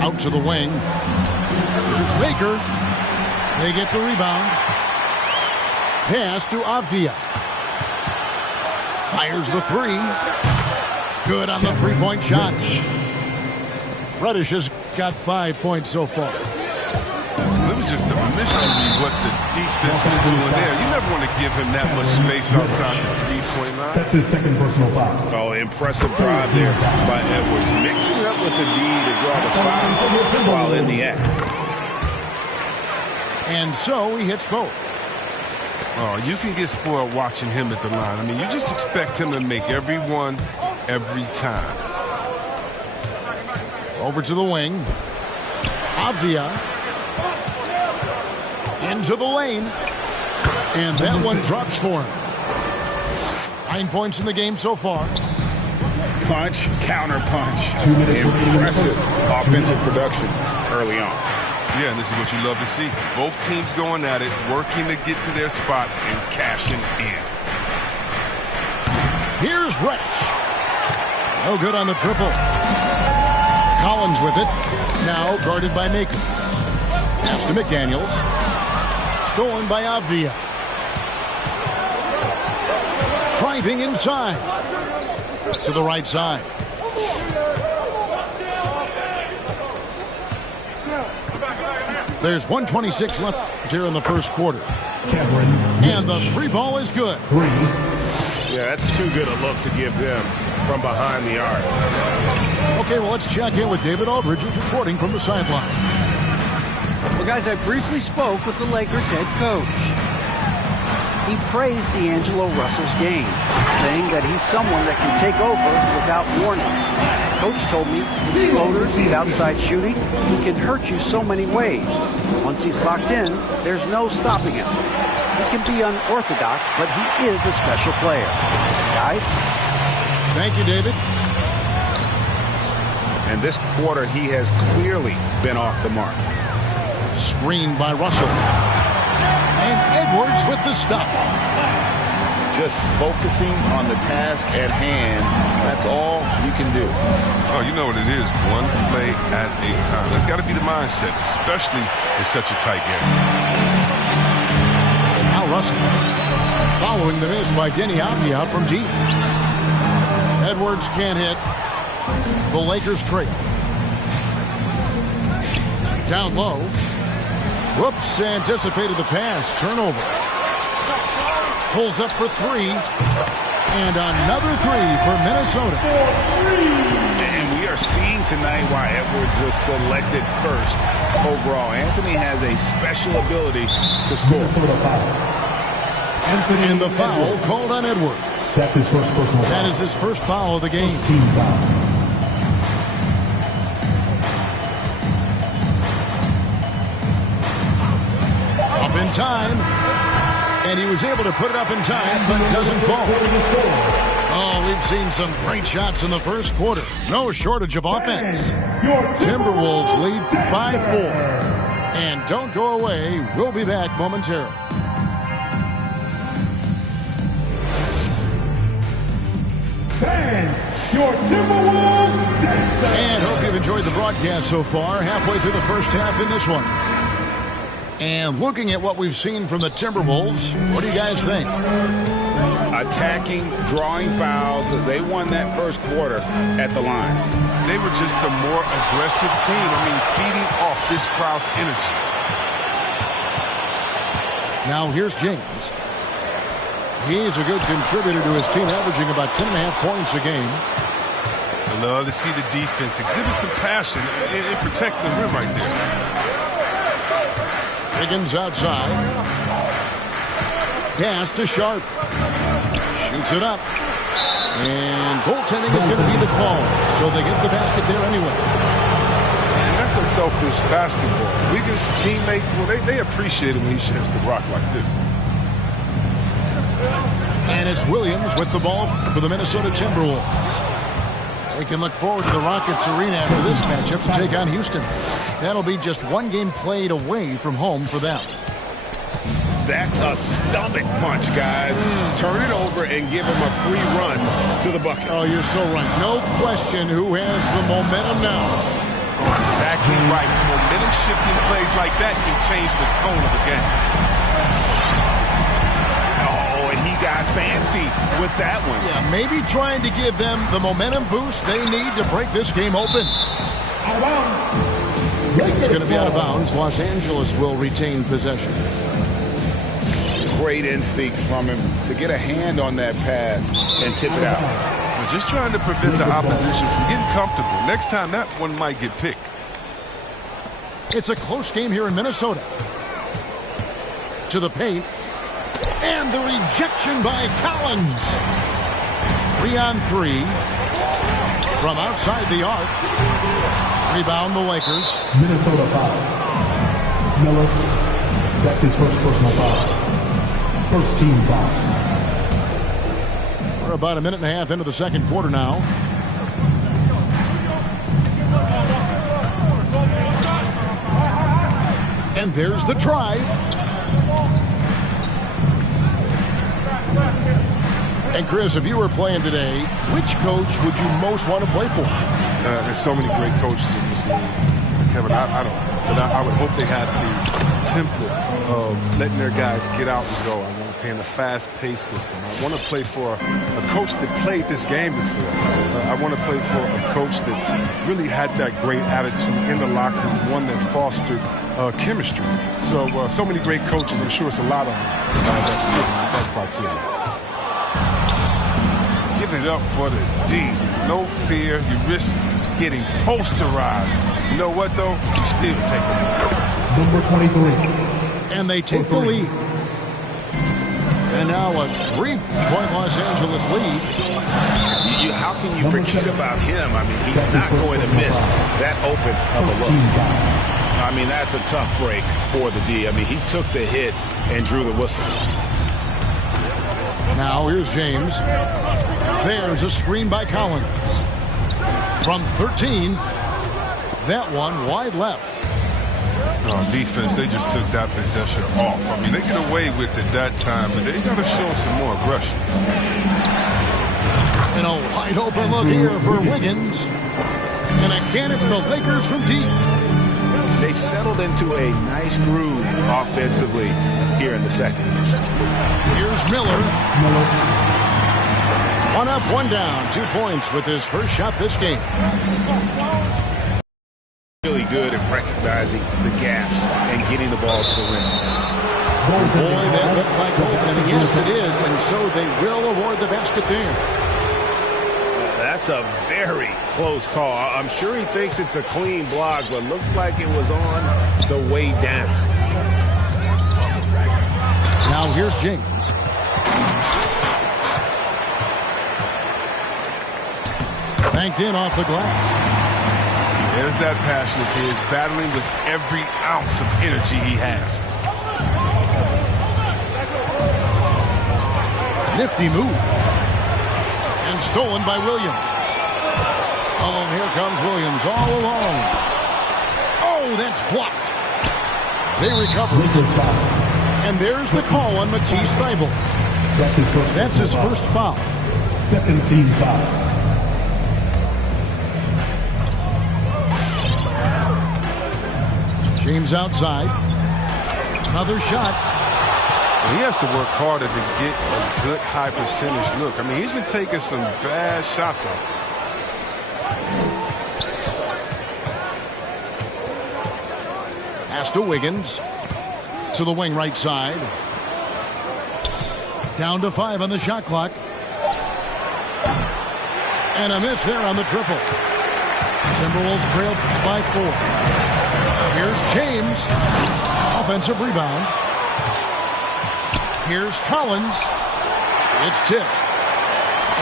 Out to the wing. Here's Baker. They get the rebound. Pass to Avdia. Fires the three. Good on the three-point shot. Reddish has got 5 points so far. It was just a mystery what the defense was doing there. You never want to give him that much space outside the three-point line. That's his second personal foul. Oh, impressive drive there by Edwards. Mixing it up with the D to draw the foul while in the act. And so he hits both. Oh, you can get spoiled watching him at the line. I mean, you just expect him to make every one every time. Over to the wing. Avdia. Into the lane. And that one drops for him. 9 points in the game so far. Punch, counter punch. Impressive offensive production early on. Yeah, and this is what you love to see. Both teams going at it, working to get to their spots and cashing in. Here's Reddish. No good on the triple. Collins with it. Now guarded by Macon. Pass to McDaniels. Stolen by Avdia. Driving inside. To the right side. There's 1:26 left here in the first quarter. And the three ball is good. Yeah, that's too good a look to give them from behind the arc. Okay, well, let's check in with David Aldridge, who's reporting from the sideline. Well, guys, I briefly spoke with the Lakers head coach. He praised D'Angelo Russell's game, saying that he's someone that can take over without warning. Coach told me his floaters, his outside shooting, he can hurt you so many ways. Once he's locked in, there's no stopping him. He can be unorthodox, but he is a special player. Guys? Thank you, David. And this quarter, he has clearly been off the mark. Screened by Russell. And Edwards with the stuff. Just focusing on the task at hand. That's all you can do. Oh, you know what it is. One play at a time. That's got to be the mindset, especially in such a tight game. Now Russell. Following the miss by Denny Avdia from deep. Edwards can't hit. The Lakers trail. Down low. Whoops, anticipated the pass. Turnover. Pulls up for three. And another three for Minnesota. And we are seeing tonight why Edwards was selected first overall. Anthony has a special ability to score. And the foul called on Edwards. That's his first personal foul. That is his first foul of the game. First team foul. Up in time. And he was able to put it up in time, but it doesn't fall. Oh, we've seen some great shots in the first quarter. No shortage of offense. Timberwolves lead by 4. And don't go away. We'll be back momentarily. Your Timberwolves dancer. And hope you've enjoyed the broadcast so far. Halfway through the first half in this one. And looking at what we've seen from the Timberwolves, what do you guys think? Attacking, drawing fouls. They won that first quarter at the line. They were just a more aggressive team. I mean, feeding off this crowd's energy. Now here's James. He's a good contributor to his team, averaging about 10.5 points a game. I love to see the defense exhibit some passion in protecting the rim right there. Higgins outside. Pass to Sharp. Shoots it up. And goaltending is going to be the call. So they get the basket there anyway. And that's unselfish basketball. Wiggins' teammates, well, they appreciate it when he shares the rock like this. And it's Williams with the ball for the Minnesota Timberwolves. They can look forward to the Rockets Arena after this matchup to take on Houston. That'll be just one game played away from home for them. That's a stomach punch, guys. Turn it over and give him a free run to the bucket. Oh, you're so right. No question who has the momentum now. Exactly right. Momentum shifting plays like that can change the tone of the game. Oh, and he got fancy with that one. Yeah, maybe trying to give them the momentum boost they need to break this game open. Out of bounds. It's going to be out of bounds. Los Angeles will retain possession. Great instincts from him to get a hand on that pass and tip it out. We're just trying to prevent the opposition from getting comfortable. Next time, that one might get picked. It's a close game here in Minnesota. To the paint. And the rejection by Collins. 3-on-3. From outside the arc. Rebound the Lakers. Minnesota foul. Miller. That's his first personal foul. First team foul. We're about a minute and a half into the second quarter now. And there's the drive. And Chris, if you were playing today, which coach would you most want to play for? There's so many great coaches in this league, Kevin. I would hope they had the template of letting their guys get out and go. I want to play in a fast-paced system. I want to play for a coach that played this game before. I want to play for a coach that really had that great attitude in the locker room, one that fostered chemistry. So many great coaches. I'm sure it's a lot of them that fit that criteria. Give it up for the D. No fear. You risk getting posterized. You know what, though? You still take it. Number 23. And they take the lead. And now a 3-point Los Angeles lead. How can you forget about him? I mean, he's not going to miss that open of a look. I mean, that's a tough break for the D. I mean, he took the hit and drew the whistle. Now here's James. There's a screen by Collins. From 13, that one wide left. On defense, they just took that possession off. I mean, they get away with it that time, but they got to show some more aggression. And a wide open look here for Wiggins. And again, it's the Lakers from deep. They've settled into a nice groove offensively here in the second. Here's Miller. One up, one down. 2 points with his first shot this game. Really good at recognizing the gaps and getting the ball to the rim. Boy, that looked like goaltending. Yes, it is. And so they will award the basket there. That's a very close call. I'm sure he thinks it's a clean block, but looks like it was on the way down. Now here's James. Banked in off the glass. There's that passion of his, battling with every ounce of energy he has. Nifty move. And stolen by Williams. Oh, here comes Williams all along. Oh, that's blocked. They recover it. And there's the call on Matisse Thybulle. That's his first foul. Second team foul. James outside. Another shot. He has to work harder to get a good high percentage look. I mean, he's been taking some bad shots out there. Pass to Wiggins. To the wing right side. Down to 5 on the shot clock. And a miss there on the triple. Timberwolves trailed by 4. Here's James. Offensive rebound. Here's Collins. It's tipped.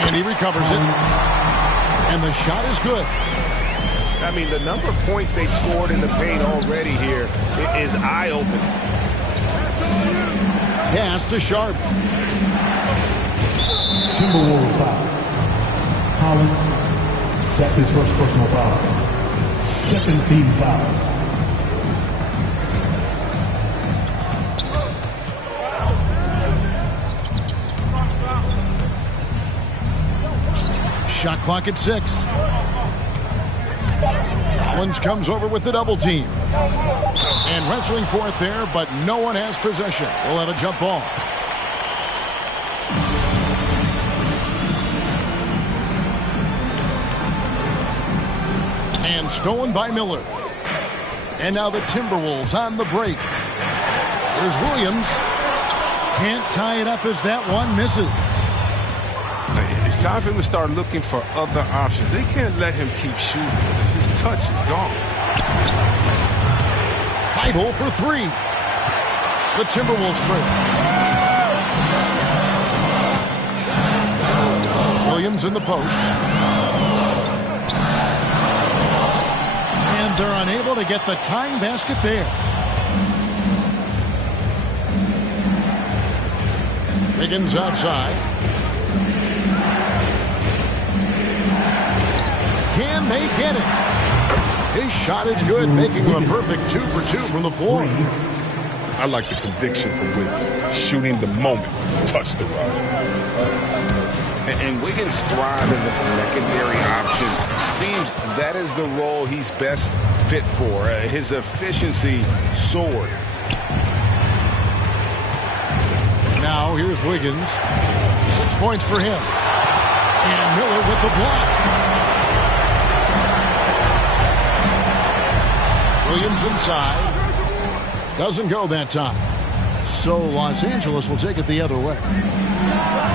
And he recovers it. And the shot is good. I mean, the number of points they've scored in the paint already here is eye-opening. Pass to Sharp. Timberwolves foul. Collins. That's his first personal foul. Second team foul. Shot clock at 6. Collins comes over with the double team. And wrestling for it there, but no one has possession. We'll have a jump ball. And stolen by Miller. And now the Timberwolves on the break. Here's Williams. Can't tie it up as that one misses. It's time for him to start looking for other options. They can't let him keep shooting. His touch is gone. Feibel for 3. The Timberwolves trail. Williams in the post. And they're unable to get the tying basket there. Higgins outside. Can they get it? His shot is good, making him a perfect 2 for 2 from the floor. I like the conviction from Wiggins. Shooting the moment he touched the rock. And Wiggins thrives as a secondary option. Seems that is the role he's best fit for. His efficiency soared. Now here's Wiggins. 6 points for him. And Miller with the block. Williams inside. Doesn't go that time. So Los Angeles will take it the other way.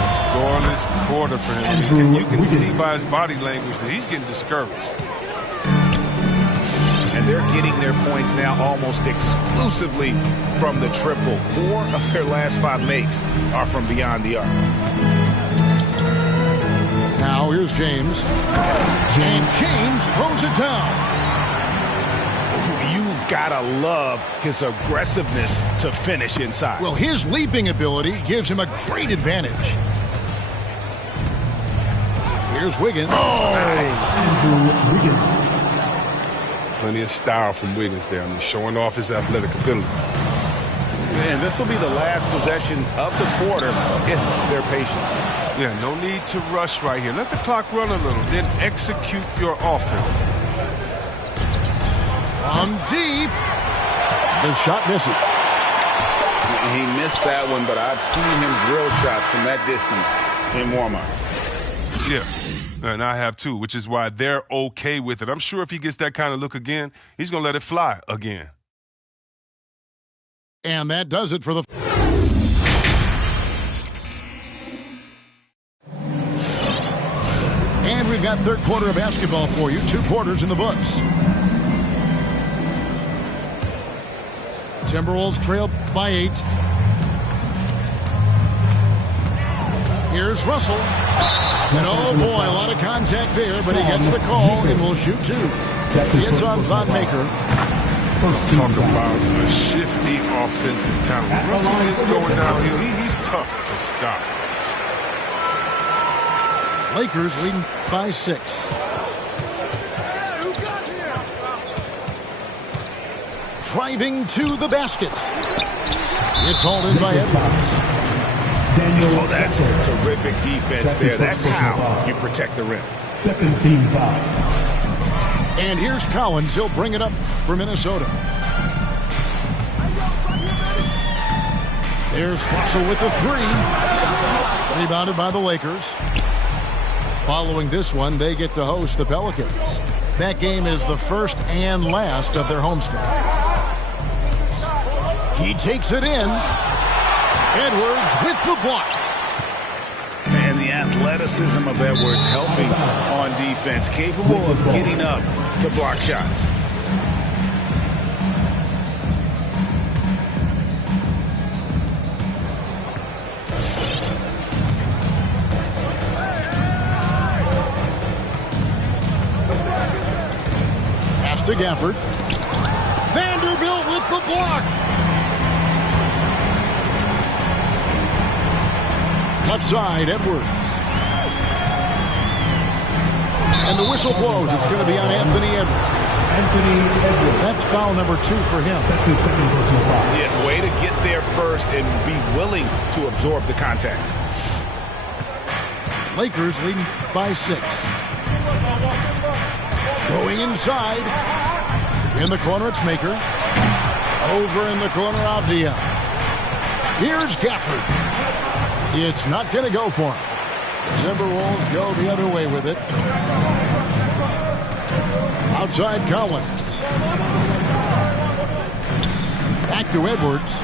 Scoreless quarter for him. You can see by his body language that he's getting discouraged. And they're getting their points now almost exclusively from the triple. 4 of their last 5 makes are from beyond the arc. Now here's James. And James throws it down. You gotta love his aggressiveness to finish inside. Well, his leaping ability gives him a great advantage. Here's Wiggins. Oh! Nice. Wiggins. Plenty of style from Wiggins there. I mean, showing off his athletic ability. And this will be the last possession of the quarter if they're patient. Yeah, no need to rush right here. Let the clock run a little, then execute your offense. Deep. The shot misses. He missed that one, but I've seen him drill shots from that distance in warm-up. Yeah, and I have too, which is why they're okay with it. I'm sure if he gets that kind of look again, he's going to let it fly again. And that does it for the... And we've got third quarter of basketball for you. 2 quarters in the books. Timberwolves trail by 8. Here's Russell. And oh boy, a lot of contact there, but he gets the call and will shoot 2. It's on Von Maker. Talk about a shifty offensive talent. When Russell is going downhill, he's tough to stop. Lakers leading by 6. Driving to the basket. It's hauled in by Edwards. Oh, that's terrific defense there. That's how you protect the rim. Second team foul. And here's Collins. He'll bring it up for Minnesota. There's Russell with the 3. Rebounded by the Lakers. Following this one, they get to host the Pelicans. That game is the first and last of their homestand. He takes it in. Edwards with the block. And the athleticism of Edwards helping on defense, capable of getting up to block shots. Pass to Gafford. Vanderbilt with the block. Left side, Edwards. And the whistle blows. It's going to be on Anthony Edwards. Anthony Edwards. That's foul number 2 for him. That's his second personal foul. Yeah, way to get there first and be willing to absorb the contact. Lakers leading by 6. Going inside. In the corner, it's Maker. Over in the corner, Avdia. Here's Gafford. It's not going to go for him. The Timberwolves go the other way with it. Outside Collins. Back to Edwards.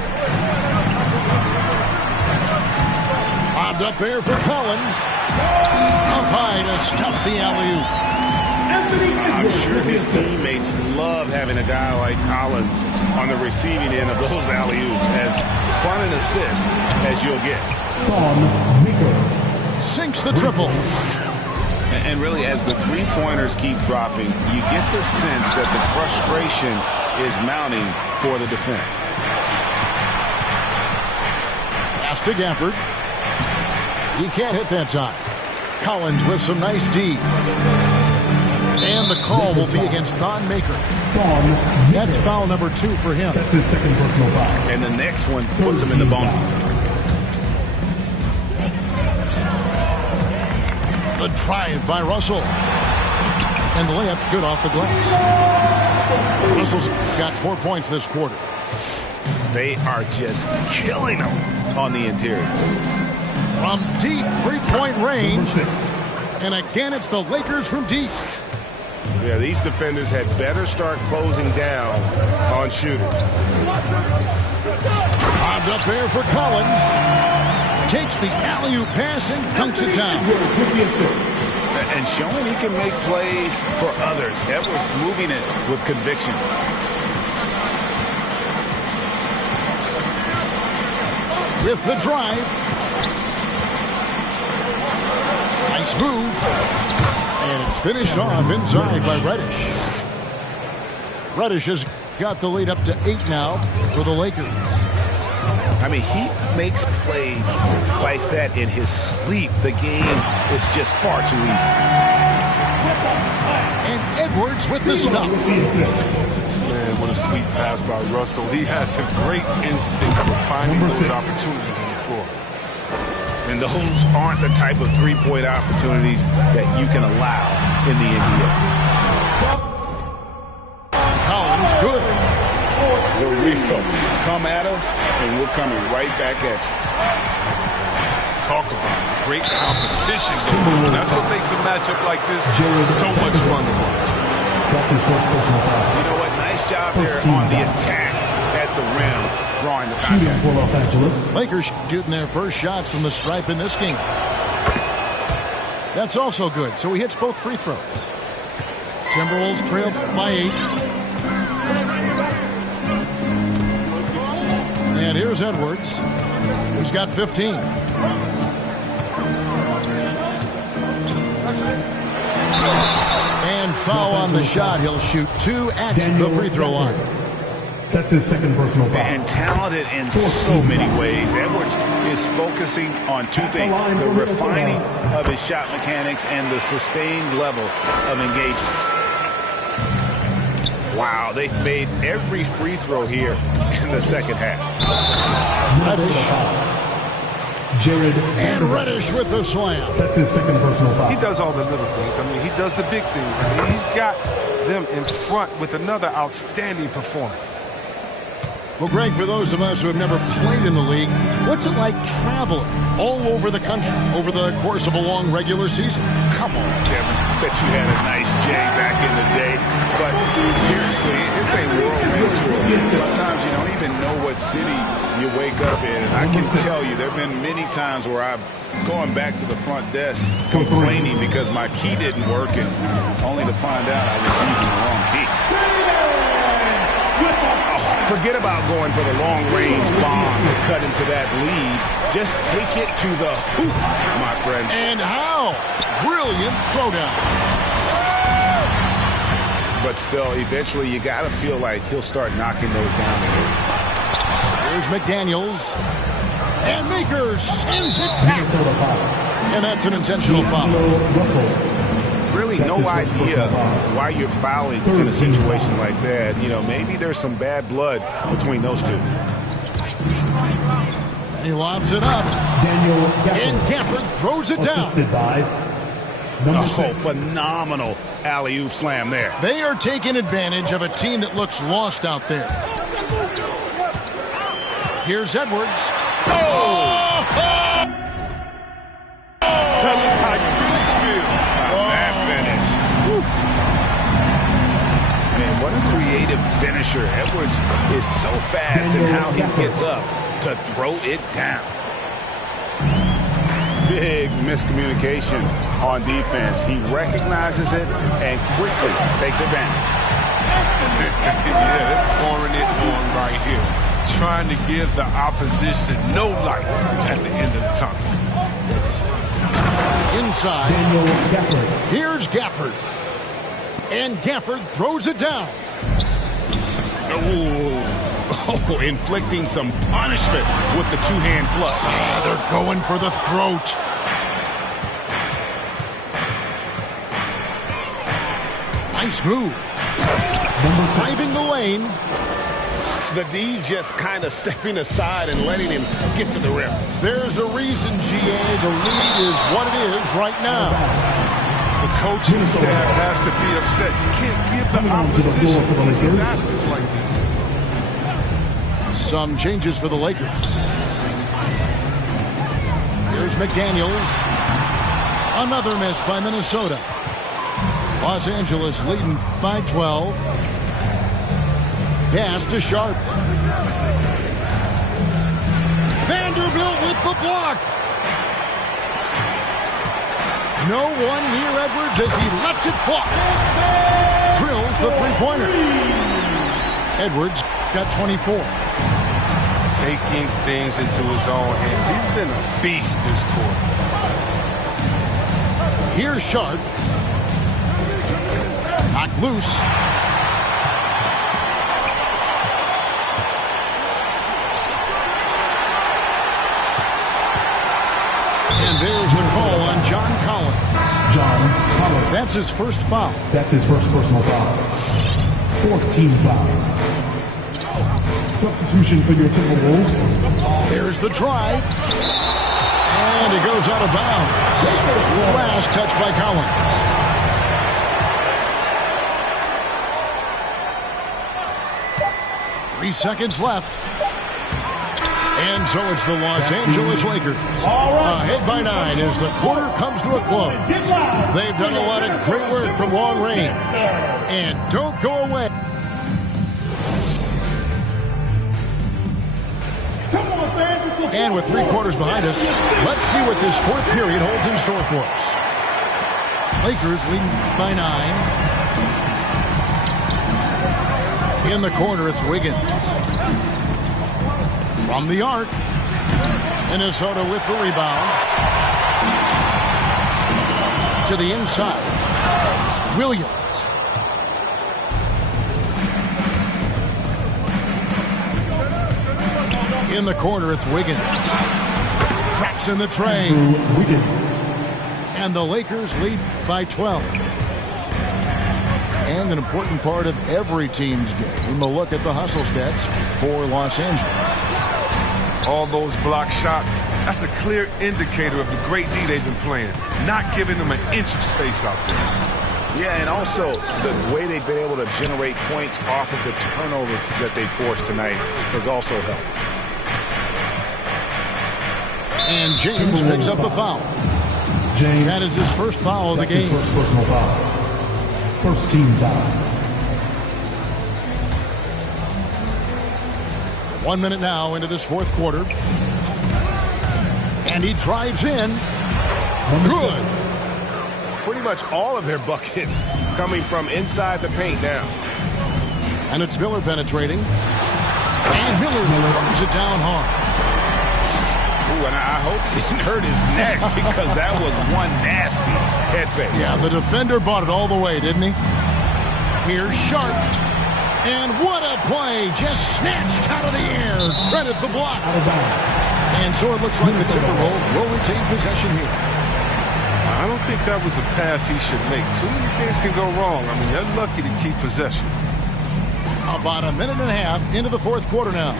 Bobbed up there for Collins. Up high to stuff the alley-oop. I'm sure his teammates love having a guy like Collins on the receiving end of those alley-oops. As fun an assist as you'll get. Sinks the triple. And really, as the three-pointers keep dropping, you get the sense that the frustration is mounting for the defense. Pass to Gafford. He can't hit that time. Collins with some nice D. And the call will be against Thon Maker. That's foul number 2 for him. That's his second personal foul. And the next one puts him in the bonus. The drive by Russell. And the layup's good off the glass. Russell's got 4 points this quarter. They are just killing them on the interior. From deep three-point range. And again, it's the Lakers from deep. Yeah, these defenders had better start closing down on shooters. Bobbed up there for Collins. Takes the alley-oop pass and dunks it down. And showing he can make plays for others. Edwards moving it with conviction. With the drive. Nice move. And it's finished off inside by Reddish. Reddish has got the lead up to 8 now for the Lakers. I mean, he makes plays like that in his sleep. The game is just far too easy. And Edwards with the stop. Man, what a sweet pass by Russell. He has a great instinct for finding those opportunities on the floor. And those aren't the type of three-point opportunities that you can allow in the NBA. Collins, good. Here we go. Come at us, and we're coming right back at you. Let's talk about great competition. That's what makes a matchup like this so much fun to watch. That's his first personal foul. You know what? Nice job there on the attack at the rim, drawing the contact. For Los Angeles. Lakers shooting their first shots from the stripe in this game. That's also good, so he hits both free throws. Timberwolves trail by 8. And here's Edwards, who's got 15. And foul on the shot. He'll shoot 2 at the free throw line. That's his second personal foul. And talented in so many ways. Edwards is focusing on 2 things: the refining of his shot mechanics and the sustained level of engagement. Wow, they've made every free throw here in the second half. Reddish. Jared And Reddish with the slam. That's his second personal foul. He does all the little things. I mean, he does the big things. I mean, he's got them in front with another outstanding performance. Well, Greg, for those of us who have never played in the league, what's it like traveling all over the country over the course of a long regular season? Come on, Kevin. Bet you had a nice J back in the day. But seriously, it's a whirlwind tour. Sometimes you don't even know what city you wake up in. And I can tell you, there have been many times where I've gone back to the front desk complaining because my key didn't work, and only to find out I was using the wrong key. Forget about going for the long-range bomb to cut into that lead. Just take it to the hoop, my friend. And how? Brilliant throwdown. But still, eventually, you got to feel like he'll start knocking those down. Here's McDaniels. And Maker sends it back. And that's an intentional foul. Really no idea why you're fouling in a situation like that. You know, maybe there's some bad blood between those two. He lobs it up. Daniel And Gafford. Gafford throws it down. Assisted by number Oh, 6. phenomenal alley-oop slam there. They are taking advantage of a team that looks lost out there. Here's Edwards. Tell us how you really feel. That finish. Woof. Man, what a creative finisher. Edwards is so fast in how he gets up to throw it down. Big miscommunication on defense. He recognizes it and quickly takes advantage. Yeah, that's pouring it on right here. Trying to give the opposition no life at the end of the tunnel. Inside. Daniel Gafford. Here's Gafford. And Gafford throws it down. Oh, inflicting some punishment with the two-hand flush. Ah, they're going for the throat. Nice move. Number 6. Driving the lane. The D just kind of stepping aside and letting him get to the rim. There's a reason, GA. The lead is what it is right now. The coaching staff has to be upset. You can't give the opposition easy baskets like this. Some changes for the Lakers. Here's McDaniels. Another miss by Minnesota. Los Angeles leading by 12. Pass to Sharp. Vanderbilt with the block. No one near Edwards as he lets it fly. Drills the three-pointer. Edwards got 24. Taking things into his own hands. He's been a beast this quarter. Here's Sharp. Knocked loose. And there's the call on John Collins. John Collins. That's his first foul. That's his first personal foul. 4th team foul. Substitution for your Timberwolves. There's the drive. And it goes out of bounds. Last touch by Collins. Three seconds left. And so it's the Los Angeles Lakers. Ahead by 9 as the quarter comes to a close. They've done a lot of great work from long range. And don't go away. And with 3 quarters behind us, let's see what this 4th period holds in store for us. Lakers leading by 9. In the corner, it's Wiggins. From the arc. Minnesota with the rebound. To the inside. Williams. In the corner, it's Wiggins. Traps in the tray. Wiggins. And the Lakers lead by 12. And an important part of every team's game, a look at the hustle stats for Los Angeles. All those block shots, that's a clear indicator of the great D they've been playing. Not giving them an inch of space out there. Yeah, and also the way they've been able to generate points off of the turnovers that they forced tonight has also helped. And James picks up the foul. James. That is his first foul of the game. His first personal foul. First team foul. 1 minute now into this 4th quarter. And he drives in. Good. Pretty much all of their buckets coming from inside the paint now. And it's Miller penetrating. And Miller throws it down hard. Ooh, and I hope he didn't hurt his neck because that was one nasty head fake. Yeah, the defender bought it all the way, didn't he? Here's Sharp. And what a play. Just snatched out of the air. Credit the block. And so it looks like the Timberwolves will retain possession here. I don't think that was a pass he should make. Too many things can go wrong. I mean, they're lucky to keep possession. About a minute and a half into the 4th quarter now.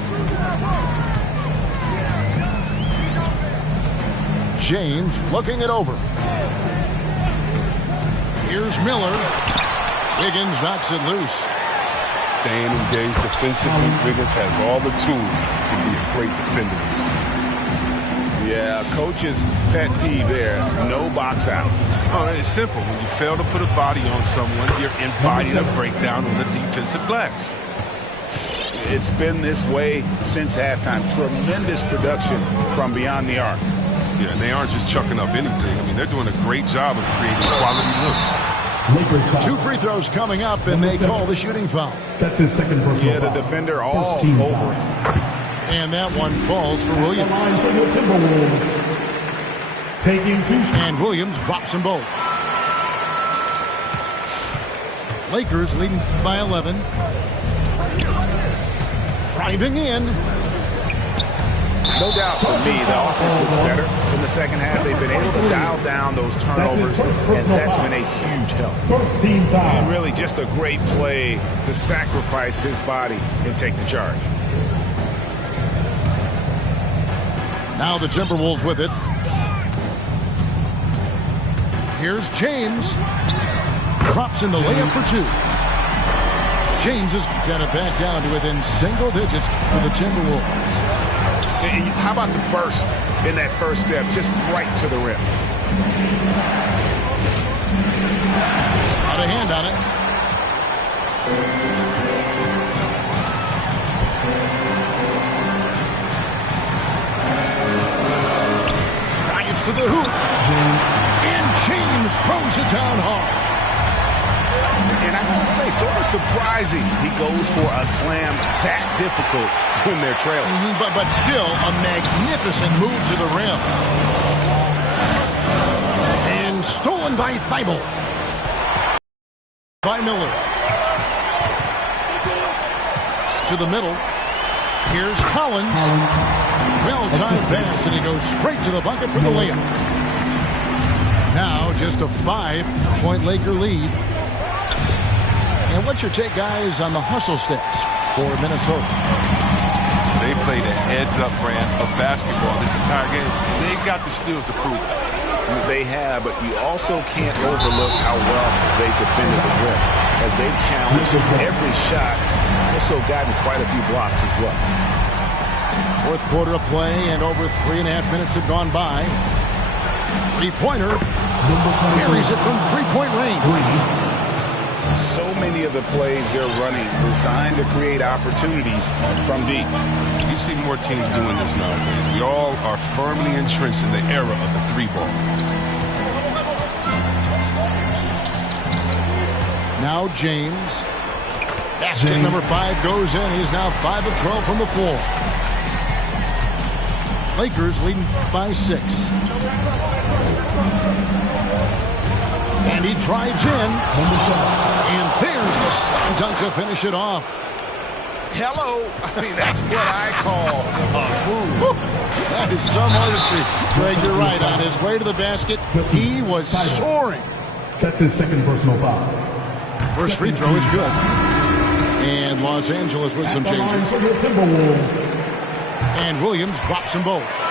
James looking it over. Here's Miller. Wiggins knocks it loose. Staying engaged defensively, Wiggins has all the tools to be a great defender. Yeah, coach's pet peeve there. No box out. Oh, it's simple. When you fail to put a body on someone, you're inviting a breakdown on the defensive glass. It's been this way since halftime. Tremendous production from beyond the arc. Yeah, and they aren't just chucking up anything. I mean, they're doing a great job of creating quality looks. 2 free throws coming up, and they call the shooting foul. That's his second personal Yeah, the foul. defender all First team over foul. it. And that one falls for Line Williams. for the Timberwolves. Taking 2 shots. And Williams drops them both. Lakers leading by 11. Driving in. No doubt for me, the offense looks better in the second half. They've been able to dial down those turnovers, and that's been a huge help. First team And foul. really just a great play to sacrifice his body and take the charge. Now the Timberwolves with it. Here's James. Drops in the layup for 2. James has got it back down to within single digits for the Timberwolves. And how about the burst in that first step, just right to the rim? Got a hand on it. Drives to the hoop. And James throws it down hard. And I gotta say, sort of surprising he goes for a slam that difficult when they're trailing. But still a magnificent move to the rim. And stolen by Thibault. By Miller. To the middle. Here's Collins. Well-timed pass, and he goes straight to the bucket for the layup. Now just a 5-point Laker lead. And what's your take, guys, on the hustle stats for Minnesota? They played a heads-up brand of basketball this entire game. They've got the steals to prove it. They have, but you also can't overlook how well they defended the rim. As they've challenged every shot, also gotten quite a few blocks as well. Fourth quarter of play, and over 3.5 minutes have gone by. Three-pointer. Buries it from three-point range. So many of the plays they're running designed to create opportunities from deep. You see more teams doing this nowadays. We all are firmly entrenched in the era of the 3-ball. Now James. Basket number 5 goes in. He's now 5 of 12 from the floor. Lakers leading by 6. And he drives in. And there's the slam dunk to finish it off. Hello. I mean, that's what I call a move. That is some artistry. Greg, you're right. On his way to the basket, he was soaring. That's his second personal foul. First free throw is good. And Los Angeles with some changes. For the Timberwolves. And Williams drops them both.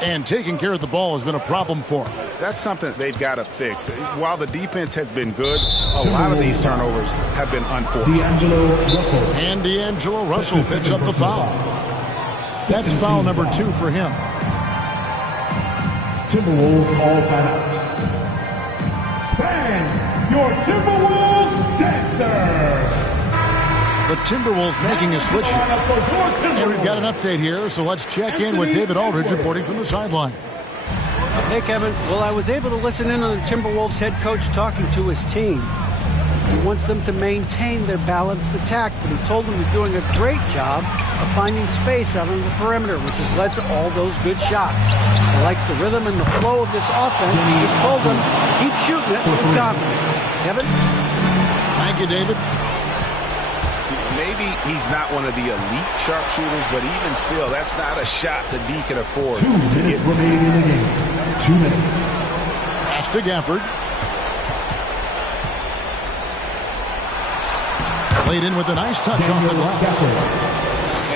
And taking care of the ball has been a problem for him. That's something they've got to fix. While the defense has been good, a lot of these turnovers have been unfortunate. D'Angelo Russell. And D'Angelo Russell picks up the foul. That's foul number 2 for him. Timberwolves all timeout. Bang! Your Timberwolves dancers! The Timberwolves making a switch here. And we've got an update here, so let's check in with David Aldridge reporting from the sideline. Hey, Kevin. Well, I was able to listen in on the Timberwolves head coach talking to his team. He wants them to maintain their balanced attack, but he told them he's doing a great job of finding space out on the perimeter, which has led to all those good shots. He likes the rhythm and the flow of this offense. He just told them, keep shooting it with confidence. Kevin? Thank you, David. Maybe he's not one of the elite sharpshooters, but even still, that's not a shot that D can afford. 2 minutes remaining in the game. 2 minutes. Pass to Gafford. Played in with a nice touch off the glass.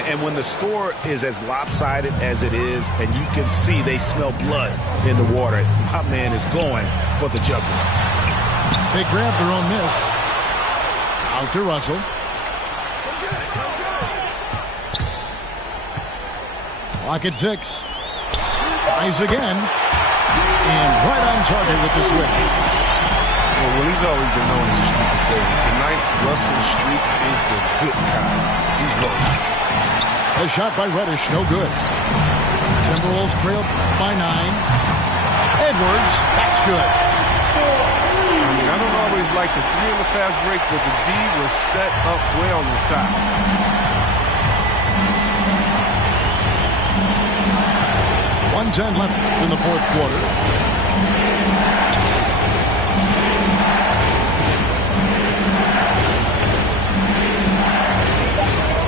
And when the score is as lopsided as it is, and you can see they smell blood in the water, my man is going for the jugular. They grab their own miss. Out to Russell. Clock at 6. Tries again. And right on target with the switch. Well, Willie's always been known as a streaky player. Tonight, Russell's streak is the good kind. He's rolling. A shot by Reddish, no good. Timberwolves trail by 9. Edwards, that's good. I mean, I don't always like the 3 in the fast break, but the D was set up well inside. 1:10 left in the fourth quarter.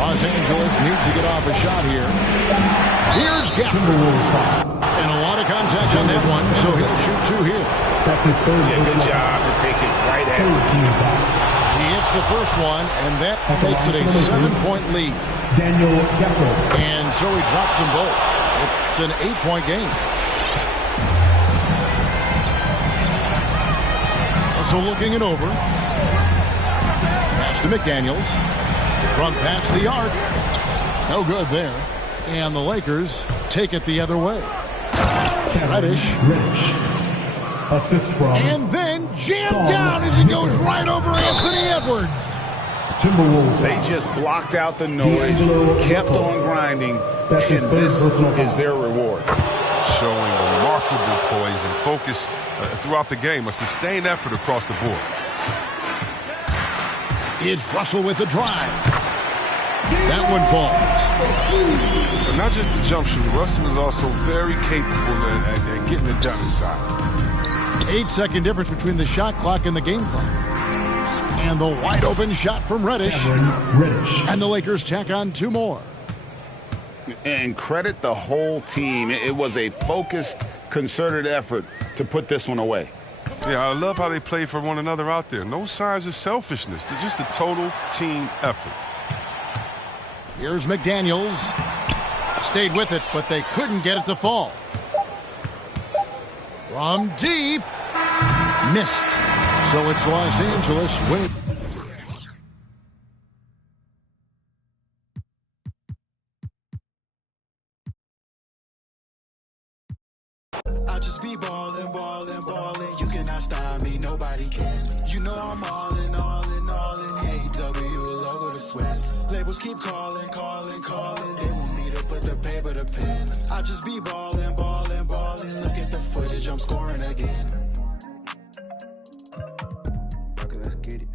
Los Angeles needs to get off a shot here. Here's Gafford. And a lot of contact on that one, so he'll shoot 2 here. That's his third. Yeah, good job to take it right at the team. He hits the first one, and that makes it a 7-point lead. Daniel Gafford. And so he drops them both. It's an 8-point game. So looking it over. Pass to McDaniels. Front pass the arc. No good there. And the Lakers take it the other way. Reddish. Assist from. And then jammed down as he goes right over Anthony Edwards. Timberwolves. They just blocked out the noise, kept on grinding, and this is their reward. Showing remarkable poise and focus throughout the game, a sustained effort across the board. It's Russell with the drive. That one falls. But not just the jump shooter, Russell is also very capable at getting it done inside. 8-second difference between the shot clock and the game clock. And the wide open shot from Reddish. And the Lakers tack on 2 more. And credit the whole team. It was a focused, concerted effort to put this one away. Yeah, I love how they play for one another out there. No signs of selfishness. They're just a total team effort. Here's McDaniels. Stayed with it, but they couldn't get it to fall. From deep. Missed. So it's Los Angeles winning. I just be ballin', ballin', ballin'. You cannot stop me, nobody can. You know I'm all in, all in, all in. AW, logo to Swiss. Labels keep calling, calling, calling. They want me to put the paper to pen. I just be ballin', ballin', ballin'. Look at the footage, I'm scoring again. Okay, let's get it.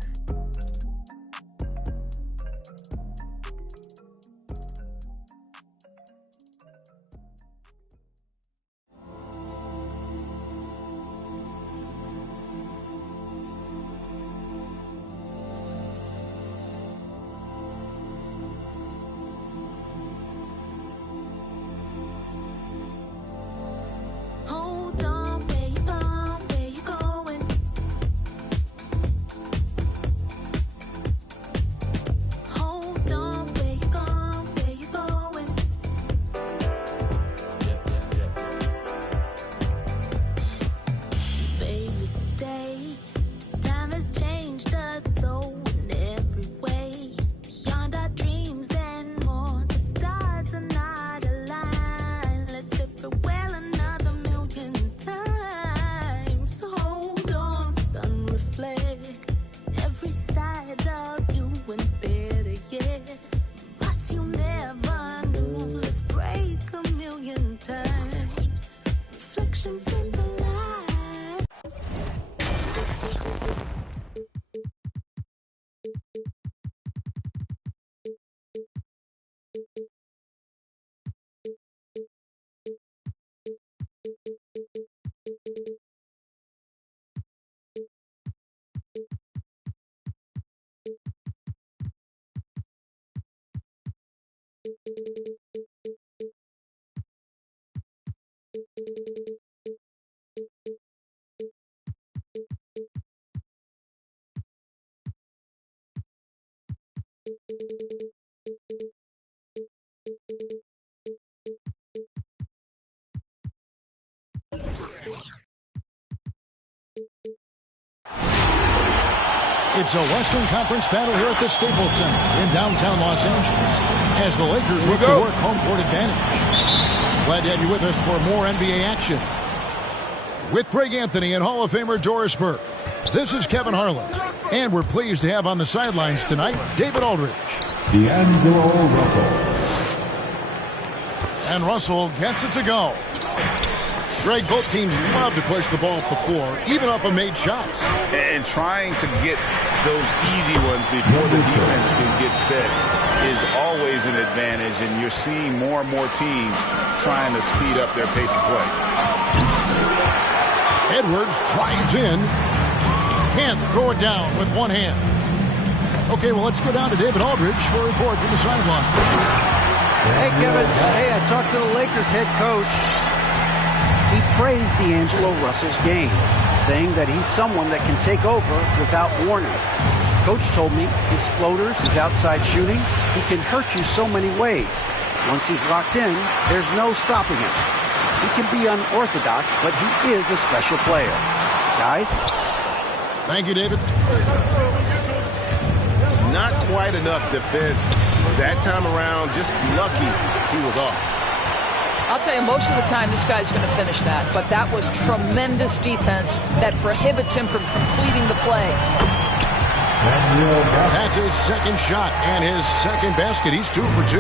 Hold on, where you going? Where you going? Hold on, where you going? Where you going? Baby, stay. Time has changed us so in every way. Beyond our dreams and more, the stars are not aligned. Let's say farewell another million times. Hold on, sun, reflect every side of you and better yet. But you never knew. Let's break a million times. Reflections in the light. It's a Western Conference battle here at the Staples Center in downtown Los Angeles as the Lakers look to work home court advantage. Glad to have you with us for more NBA action. With Greg Anthony and Hall of Famer Doris Burke, this is Kevin Harlan. And we're pleased to have on the sidelines tonight, David Aldridge. D'Angelo Russell. And Russell gets it to go. Greg, both teams love to push the ball before, even off of made shots. And trying to get those easy ones before the defense can get set is always an advantage, and you're seeing more and more teams trying to speed up their pace of play. Edwards drives in. Can't throw it down with one hand. Okay, well, let's go down to David Aldridge for a report from the sideline. Hey, Kevin. Hey, I talked to the Lakers head coach. He praised D'Angelo Russell's game, saying that he's someone that can take over without warning. Coach told me his floaters, his outside shooting, he can hurt you so many ways. Once he's locked in, there's no stopping him. He can be unorthodox, but he is a special player. Guys? Thank you, David. Not quite enough defense that time around. Just lucky he was off. I'll tell you, most of the time this guy's going to finish that, but that was tremendous defense that prohibits him from completing the play. That's his second shot and his second basket. He's 2 for 2.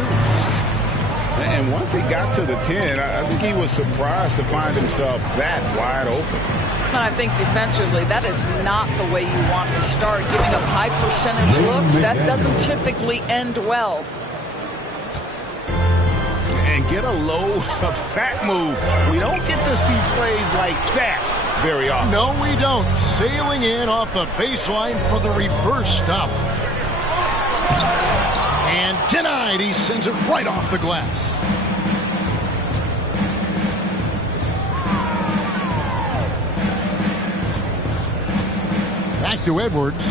And once he got to the 10, I think he was surprised to find himself that wide open. And I think defensively, that is not the way you want to start. Giving up high percentage looks, that doesn't typically end well. And get a load of that move. We don't get to see plays like that very often. No, we don't. Sailing in off the baseline for the reverse stuff. And denied. He sends it right off the glass. Back to Edwards.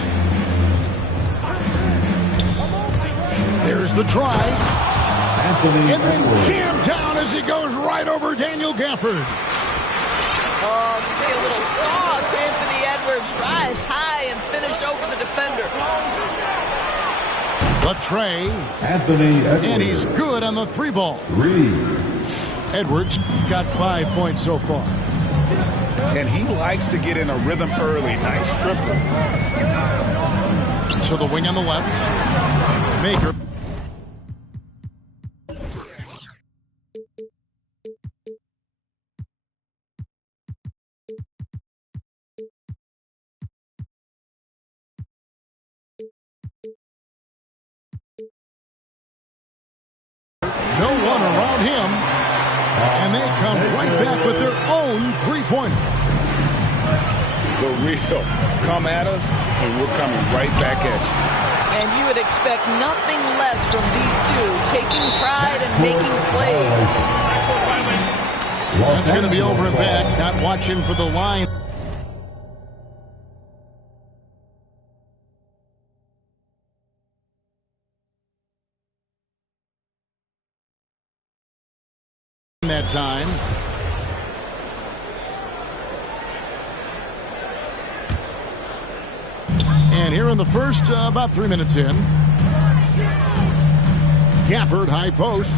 There's the try. Anthony And then Edwards. jammed down as he goes right over Daniel Gafford. Oh, take a little sauce. Anthony Edwards rise high and finish over the defender. The tray. Anthony Edwards. And he's good on the 3-ball. 3. Edwards got 5 points so far. And he likes to get in a rhythm early. Nice triple. To the wing on the left. Maker. No one around him. And they come right back with their own 3-pointer. The real. Come at us, and we're coming right back at you. And you would expect nothing less from these two, taking pride and making plays. That's going to be over and back, not watching for the line. That time. And here in the first, about 3 minutes in. Gafford, high post.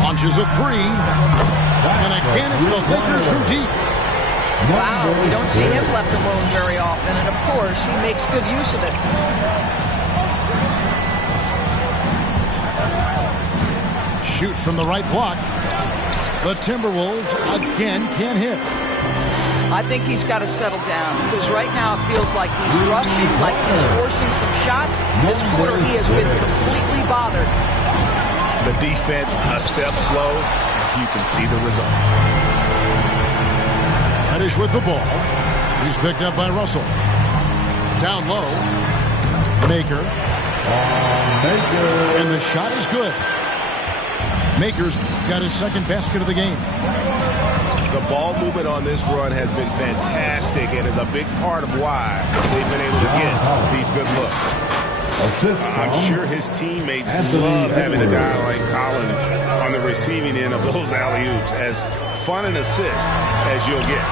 Launches a 3. And again, it's the Lakers from deep. Wow, we don't see him left alone very often. And, of course, he makes good use of it. Shoots from the right block. The Timberwolves again can't hit. I think he's got to settle down because right now it feels like he's rushing, like he's forcing some shots. This quarter he has been completely bothered. The defense a step slow. You can see the result. Reddish with the ball. He's picked up by Russell. Down low. Maker. And the shot is good. Maker's got his second basket of the game. The ball movement on this run has been fantastic and is a big part of why they've been able to get these good looks. I'm sure his teammates love having a guy like Collins on the receiving end of those alley-oops. As fun an assist as you'll get.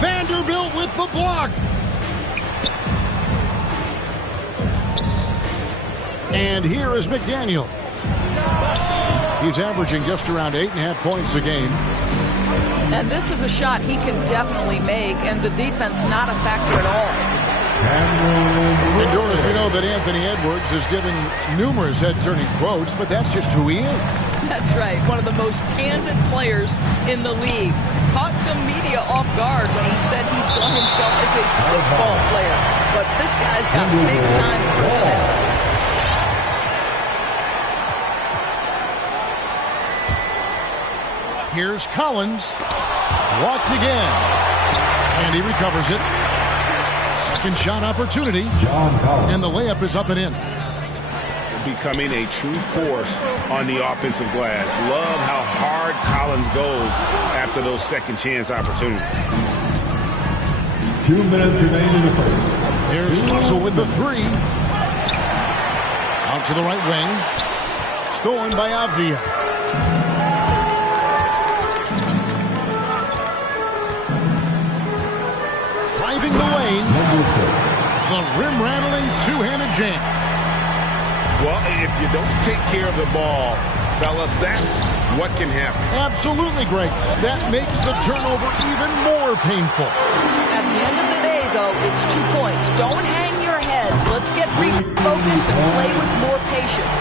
Vanderbilt with the block. And here is McDaniels. He's averaging just around 8.5 points a game. And this is a shot he can definitely make, and the defense not a factor at all. And Doris, we know that Anthony Edwards is giving numerous head-turning quotes, but that's just who he is. That's right. One of the most candid players in the league. Caught some media off guard when he said he saw himself as a football player. But this guy's got big-time personality. Here's Collins. Blocked again. And he recovers it. Second shot opportunity. And the layup is up and in. Becoming a true force on the offensive glass. Love how hard Collins goes after those second chance opportunities. 2 minutes remain in the first. There's Russell with the three. Out to the right wing. Stolen by Avdia. Driving the lane. The rim-rattling two-handed jam. Well, if you don't take care of the ball, fellas, that's what can happen. Absolutely, Greg. That makes the turnover even more painful. At the end of the day, though, it's 2 points. Don't hang your heads. Let's get refocused and play with more patience.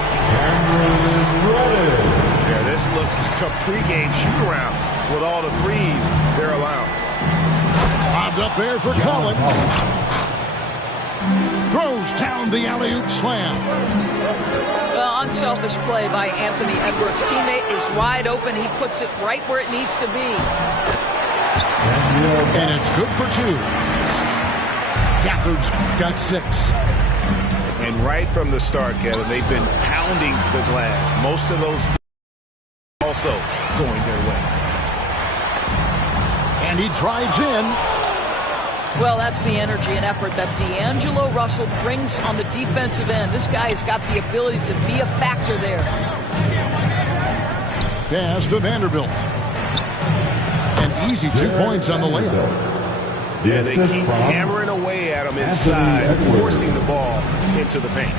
Yeah, this looks like a pregame shoot-around with all the threes they're allowing. Lobbed up there for Collins. Throws down the alley-oop slam. Well, unselfish play by Anthony Edwards. Teammate is wide open. He puts it right where it needs to be. And it's good for two. Gafford's got 6. And right from the start, Kevin, they've been pounding the glass. Most of those also going their way. And he drives in. Well, that's the energy and effort that D'Angelo Russell brings on the defensive end. This guy has got the ability to be a factor there. Pass to Vanderbilt. An easy 2 points on the layup. Yeah, they keep hammering away at him inside, forcing the ball into the paint.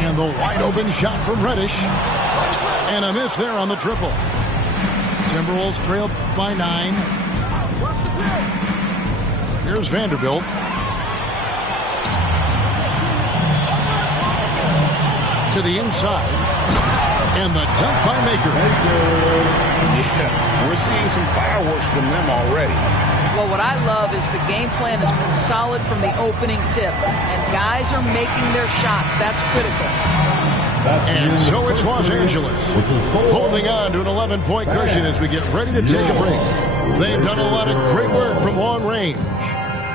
And the wide open shot from Reddish. And a miss there on the triple. Timberwolves trailed by 9. Here's Vanderbilt. To the inside. And the dunk by Maker. Yeah, we're seeing some fireworks from them already. Well, what I love is the game plan has been solid from the opening tip. And guys are making their shots. That's critical. And so it's Los Angeles holding on to an 11-point cushion as we get ready to take a break. They've done a lot of great work from long range.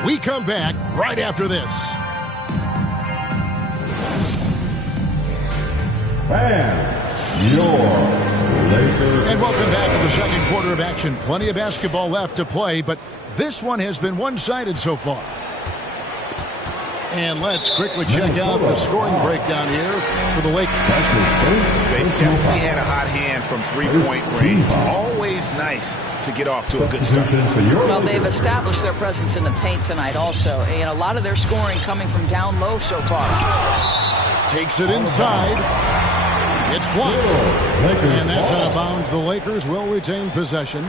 We come back right after this. And welcome back to the second quarter of action. Plenty of basketball left to play, but this one has been one-sided so far. And let's quickly check out the scoring breakdown here for the Lakers. They definitely had a hot hand from three-point range. Always nice to get off to a good start. Well, they've established their presence in the paint tonight also. And a lot of their scoring coming from down low so far. Takes it inside. It's blocked. And that's out of bounds. The Lakers will retain possession.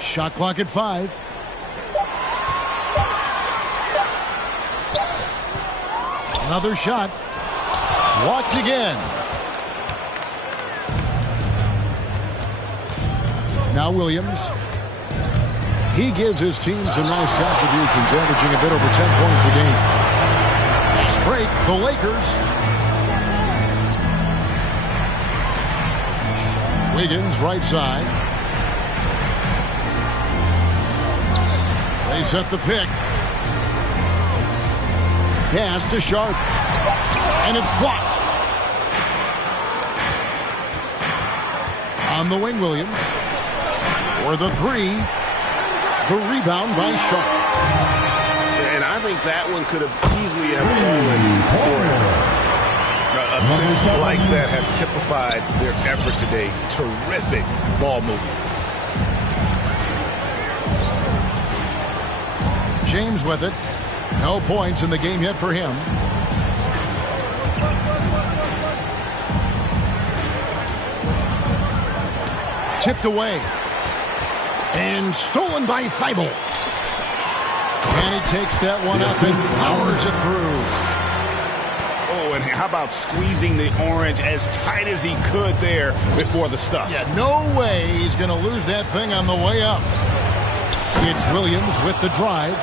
Shot clock at 5. Another shot. Blocked again. Now Williams. He gives his team some nice contributions, averaging a bit over 10 points a game. Fast break, the Lakers. Wiggins, right side. They set the pick. pass to Sharp. And it's blocked. On the wing, Williams. For the three. The rebound by Sharp. And I think that one could have easily have fallen for him. Assists like that have typified their effort today. Terrific ball movement. James with it. No points in the game yet for him. Tipped away. And stolen by Thibault. And he takes that one up and powers it through. Oh, and how about squeezing the orange as tight as he could there before the stuff? Yeah, no way he's going to lose that thing on the way up. It's Williams with the drive.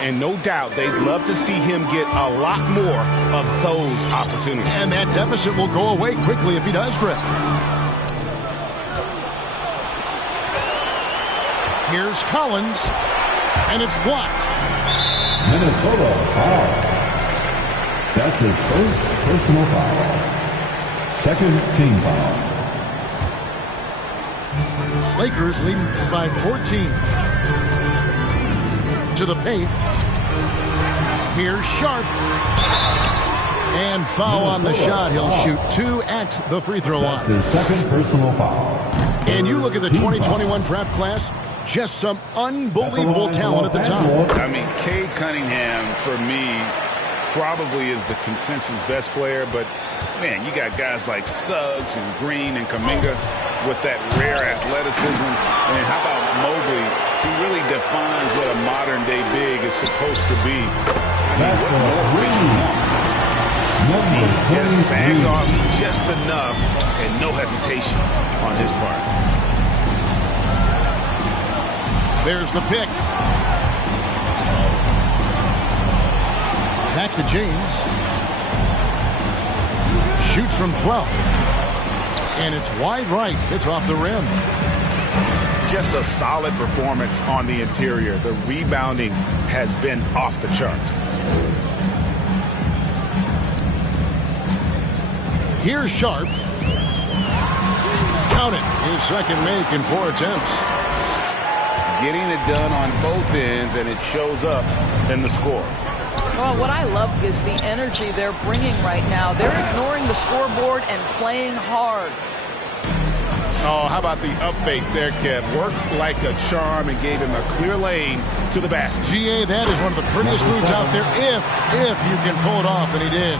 And no doubt they'd love to see him get a lot more of those opportunities. And that deficit will go away quickly if he does, Greg. Here's Collins, and it's blocked. Minnesota foul. That's his first personal foul. Second team foul. Lakers leading by 14. To the paint. Here's Sharp. And foul on the shot. He'll shoot 2 at the free throw line. That's his second personal foul. And you look at the 2021 draft class, just some unbelievable talent at the top. I mean, Cade Cunningham, for me, probably is the consensus best player, but man, you got guys like Suggs and Green and Kuminga with that rare athleticism. And how about Mobley? He really defines what a modern day big is supposed to be. I mean, what more could you want? He just sagged off just enough and no hesitation on his part. There's the pick. Back to James. Shoots from 12. And it's wide right. It's off the rim. Just a solid performance on the interior. The rebounding has been off the charts. Here's Sharp. Count it. His second make in 4 attempts. Getting it done on both ends, and it shows up in the score. Well, what I love is the energy they're bringing right now. They're ignoring the scoreboard and playing hard. Oh, how about the up fake there, Kev? Worked like a charm and gave him a clear lane to the basket. GA, that is one of the prettiest moves out there if you can pull it off, and he did.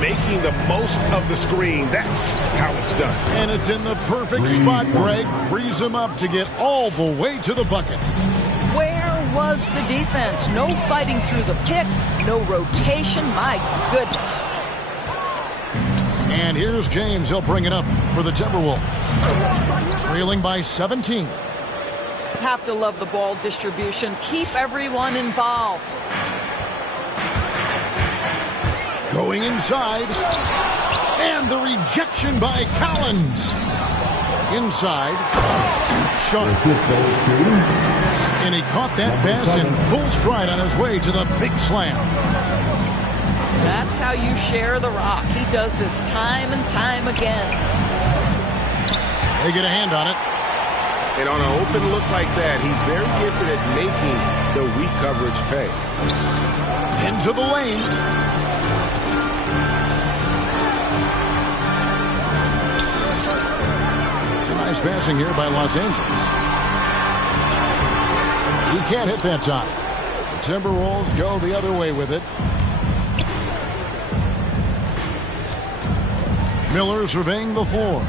Making the most of the screen. That's how it's done. And it's in the perfect spot, Greg. Frees him up to get all the way to the bucket. Where was the defense? No fighting through the pick, no rotation. My goodness. And here's James. He'll bring it up for the Timberwolves. Trailing by 17. Have to love the ball distribution. Keep everyone involved. Going inside. And the rejection by Collins. Inside. Sharp. And he caught that pass in full stride on his way to the big slam. That's how you share the rock. He does this time and time again. They get a hand on it. And on an open look like that, he's very gifted at making the weak coverage pay. Into the lane. Nice passing here by Los Angeles. He can't hit that time. The Timberwolves go the other way with it. Miller surveying the floor.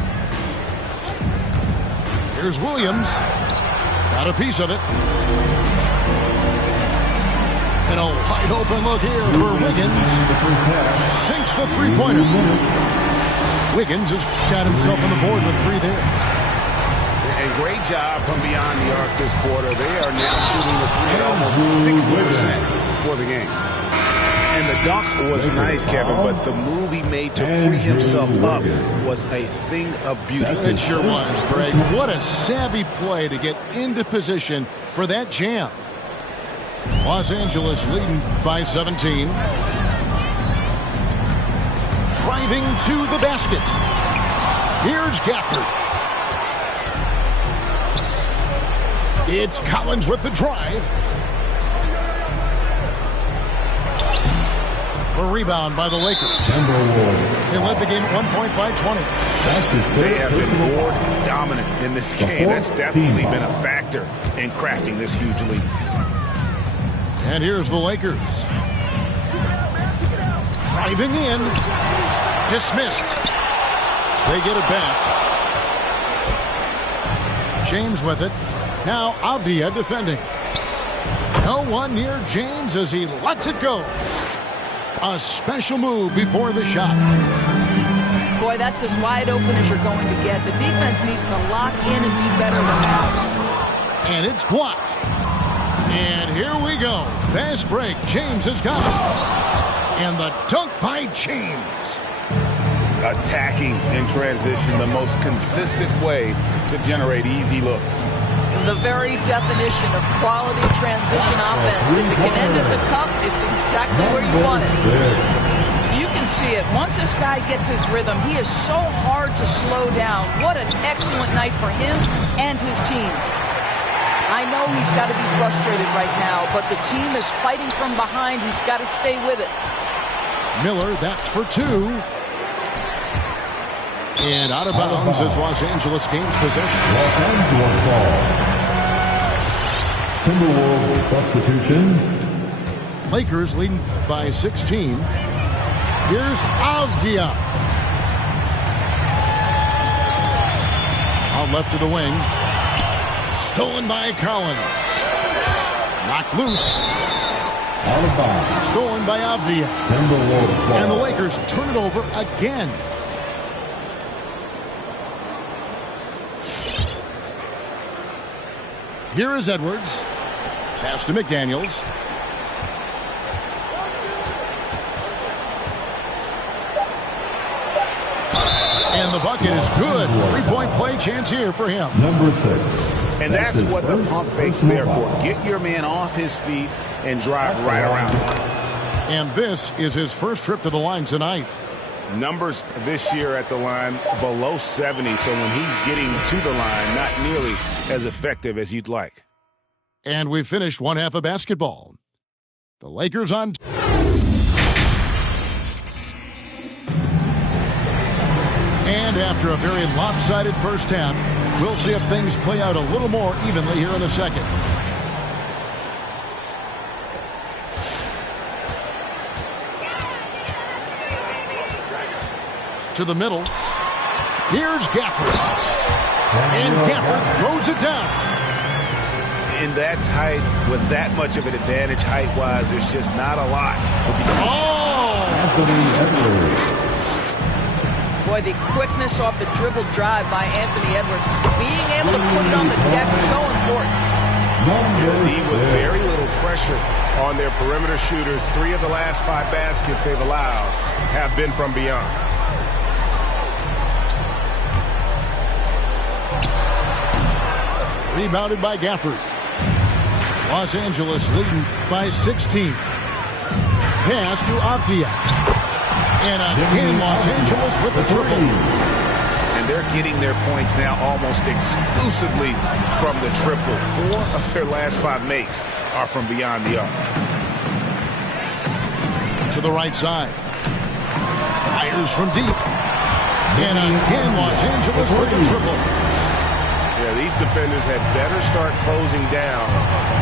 Here's Williams. Got a piece of it. And a wide open look here for Wiggins. Sinks the three-pointer. Wiggins has got himself on the board with 3 there. And great job from beyond the arc this quarter. They are now shooting the 3 at almost 60% for the game. And the dunk was nice, Kevin, but the move he made to free himself up was a thing of beauty. It sure was, Greg. What a savvy play to get into position for that jam. Los Angeles leading by 17. Driving to the basket. Here's Gafford. It's Collins with the drive. A rebound by the Lakers. They led the game at 1 point by 20. They have been more dominant in this game. That's definitely been a factor in crafting this huge lead. And here's the Lakers. Driving in. Dismissed. They get it back. James with it. Now Avdia defending. No one near James as he lets it go. A special move before the shot. Boy, that's as wide open as you're going to get. The defense needs to lock in and be better than that. And it's blocked. And here we go. Fast break. James has got it. And the dunk by James. Attacking in transition, the most consistent way to generate easy looks. The very definition of quality transition offense. If it can end at the cup, it's exactly where you want it. You can see it. Once this guy gets his rhythm, he is so hard to slow down. What an excellent night for him and his team. I know he's got to be frustrated right now, but the team is fighting from behind. He's got to stay with it. Miller, that's for two. And out of bounds as Los Angeles gains possession. Los Angeles ball. Timberwolves substitution. Lakers leading by 16. Here's Avdia. Out left to the wing. Stolen by Collins. Knocked loose. Out of bounds. Stolen by Avdia. Timberwolves ball. And the Lakers turn it over again. Here is Edwards. Pass to McDaniels. And the bucket is good. Three-point play chance here for him. Number 6. And that's what the pump fake's there for. Get your man off his feet and drive right around him. And this is his first trip to the line tonight. Numbers this year at the line below 70, so when he's getting to the line, not nearly as effective as you'd like. And we've finished one half of basketball. The Lakers on. And after a very lopsided first half, we'll see if things play out a little more evenly here in the second. To the middle. Here's Gafford. And Gafford throws it down. In that tight, with that much of an advantage height-wise, there's just not a lot. Oh! Boy, the quickness off the dribble drive by Anthony Edwards. Being able to put it on the deck, so important. With very little pressure on their perimeter shooters, 3 of the last 5 baskets they've allowed have been from beyond. Rebounded by Gafford. Los Angeles leading by 16. Pass to Avdia. And again, Los Angeles with the triple. And they're getting their points now almost exclusively from the triple. 4 of their last 5 makes are from beyond the arc. To the right side. Fires from deep. And again, Los Angeles with the triple. Yeah, these defenders had better start closing down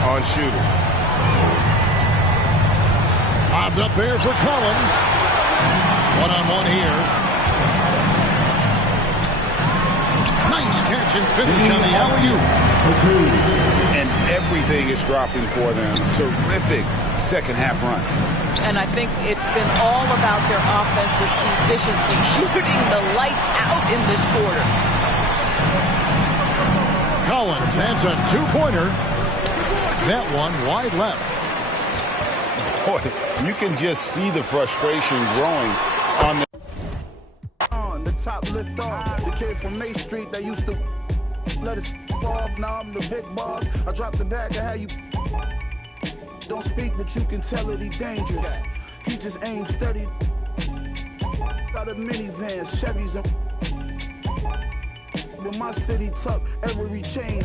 on shooting. Bobbed up there for Collins. One-on-one here. Nice catch and finish on the alley-oop. And everything is dropping for them. Terrific second half run. And I think it's been all about their offensive efficiency, shooting the lights out in this quarter. Collins, that's a 2-pointer. That one wide left. Boy, you can just see the frustration growing on the top lift off. The kid from May Street that used to let us off. Now I'm the big boss. I dropped the bag and how you Don't speak, but you can tell that he dangerous. He just aims steady. Got a minivan, Chevys, and with my city tuck every chain.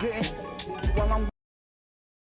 Getting